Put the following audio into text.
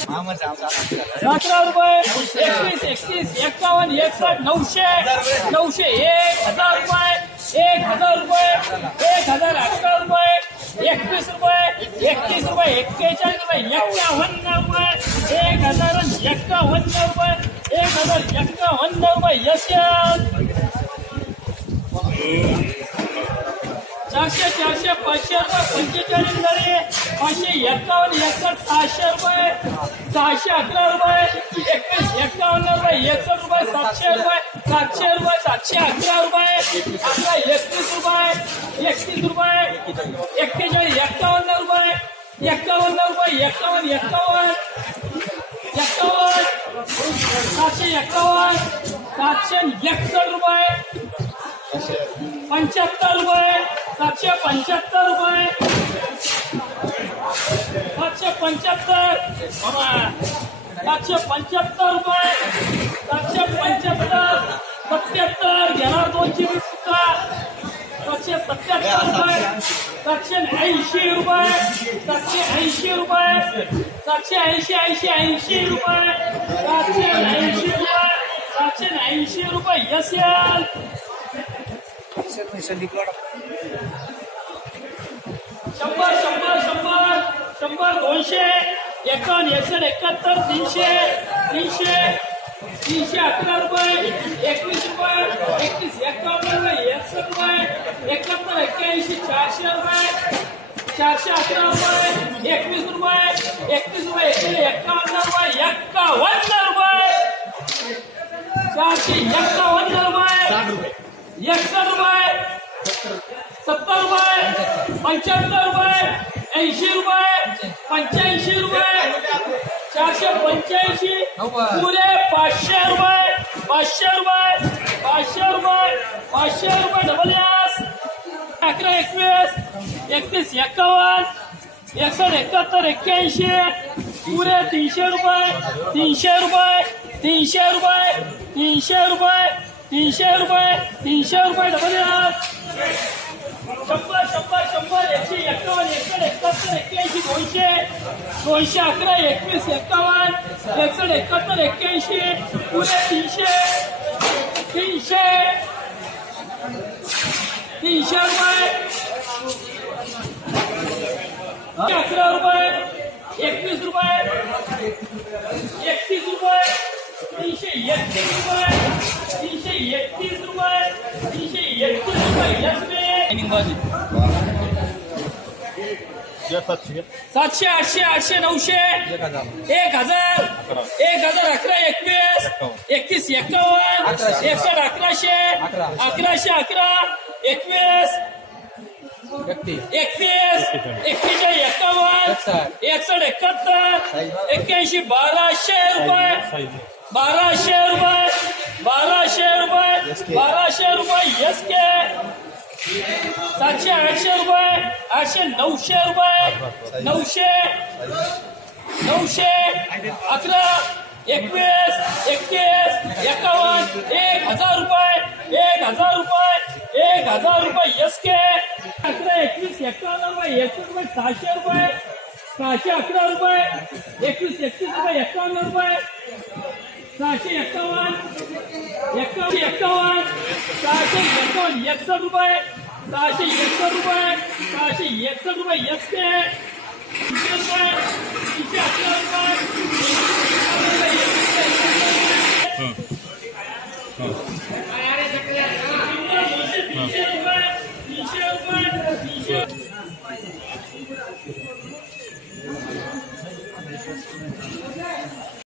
सतरा रुपये एकवीस एकतीस एकावन्न एकसष्ट नऊशे नऊशे एक हजार रुपये एक हजार रुपये एक हजार अकरा रुपये एकवीस रुपये एकतीस रुपये एक्केचाळीस रुपये एक्कावन्न रुपये एक हजार एक्कावन्न रुपये एक हजार एक्कावन्न रुपये यश चारशे चारशे पाचशे रुपये पंचेचाळीस झाले. पाचशे एक्कावन्न एकसष्ट सहाशे रुपये सहाशे अकरा रुपये एकवीस एक्कावन्न रुपये एकसष्ट रुपये सातशे रुपये सातशे रुपये सातशे अकरा रुपये अकरा एकतीस रुपये एकतीस रुपये एक्केचाळीस एक्कावन्न रुपये एक्कावन्न रुपये एक्कावन्न एक्कावन्न एक्कावन्न सातशे एक्कावन्न सातशे एकसष्ट रुपये पंच्याहत्तर रुपये सातशे पंच्याहत्तर रुपये. सातशे पंच्याहत्तर. सातशे पंच्याहत्तर रुपये. सातशे पंच्याहत्तर. सत्याहत्तर. घेणार दोनशे वीस सुद्धा. सातशे सत्याहत्तर रुपये. सातशे ऐंशी रुपये. सातशे ऐंशी रुपये. सातशे ऐंशी ऐंशी ऐंशी रुपये. सातशे ऐंशी रुपये. सातशे ऐंशी रुपये. यस. याल शंभर शंभर शंभर शंभर दोनशे एकावन्न एकसष्ट एकाहत्तर तीनशे तीनशे तीनशे अकरा रुपये एकवीस रुपये एकतीस एकावन्न रुपये एकसष्ट रुपये एकाहत्तर एक्क्याऐंशी चारशे रुपये चारशे अकरा रुपये एकवीस रुपये एकतीस रुपये एकशे एकावन्न रुपये एक्कावन्न रुपये चारशे एक्कावन्न रुपये. एकसष्ट रुपये सत्तर रुपये पंच्याहत्तर रुपये ऐंशी रुपये पंच्याऐंशी रुपये चारशे पंच्याऐंशी पुरे पाचशे रुपये पाचशे रुपये पाचशे रुपये पाचशे रुपये डबल यास. अकरा एकवीस एकतीस एकावन्न एकसष्ट एकाहत्तर एक्क्याऐंशी पुरे तीनशे रुपये तीनशे रुपये तीनशे रुपये तीनशे रुपये तीनशे रुपये तीनशे रुपये डबल यास शंभर शंभर शंभर एकशे एकावन्न एकसष्ट एकाहत्तर एक्क्याऐंशी दोनशे. दोनशे अकरा एकवीस एकावन्न एकसष्ट एकाहत्तर एक्क्याऐंशी. पुणे तीनशे. तीनशे. तीनशे रुपये. अकरा रुपये. एकवीस रुपये. एकतीस रुपये. तीनशे एकतीस रुपये तीनशे एकतीस रुपये तीनशे एकतीस रुपये यस सातशे आठशे आठशे नऊशे एक हजार एक हजार अकरा एकवीस एकतीस एकावन्न एकसष्ट अकराशे अकराशे अकरा एकवीस एकतीस एक्केचाळीस एकावन्न एकसष्ट एकाहत्तर एक्क्याऐंशी बाराशे रुपये. बाराशे रुपये. बाराशे रुपये. बाराशे रुपये. S K. सातशे आठशे रुपये. आठशे नऊशे रुपये. नऊशे. नऊशे. अकरा. एकवीस. एकवीस एकावन्न. एक हजार रुपये. एक हजार रुपये. एक हजार रुपये एस के अकरा एकवीस एकावन्न रुपये एकवीस रुपये सहाशे रुपये सहाशे अकरा रुपये एकवीस एकतीस रुपये एकावन्न रुपये सहाशे एक्कावन्न एक्कावन्न एक्कावन्न सहाशे एक्कावन्न एकसष्ट रुपये सहाशे एकसष्ट रुपये सहाशे एकसष्ट रुपये एस के रुपये Okay.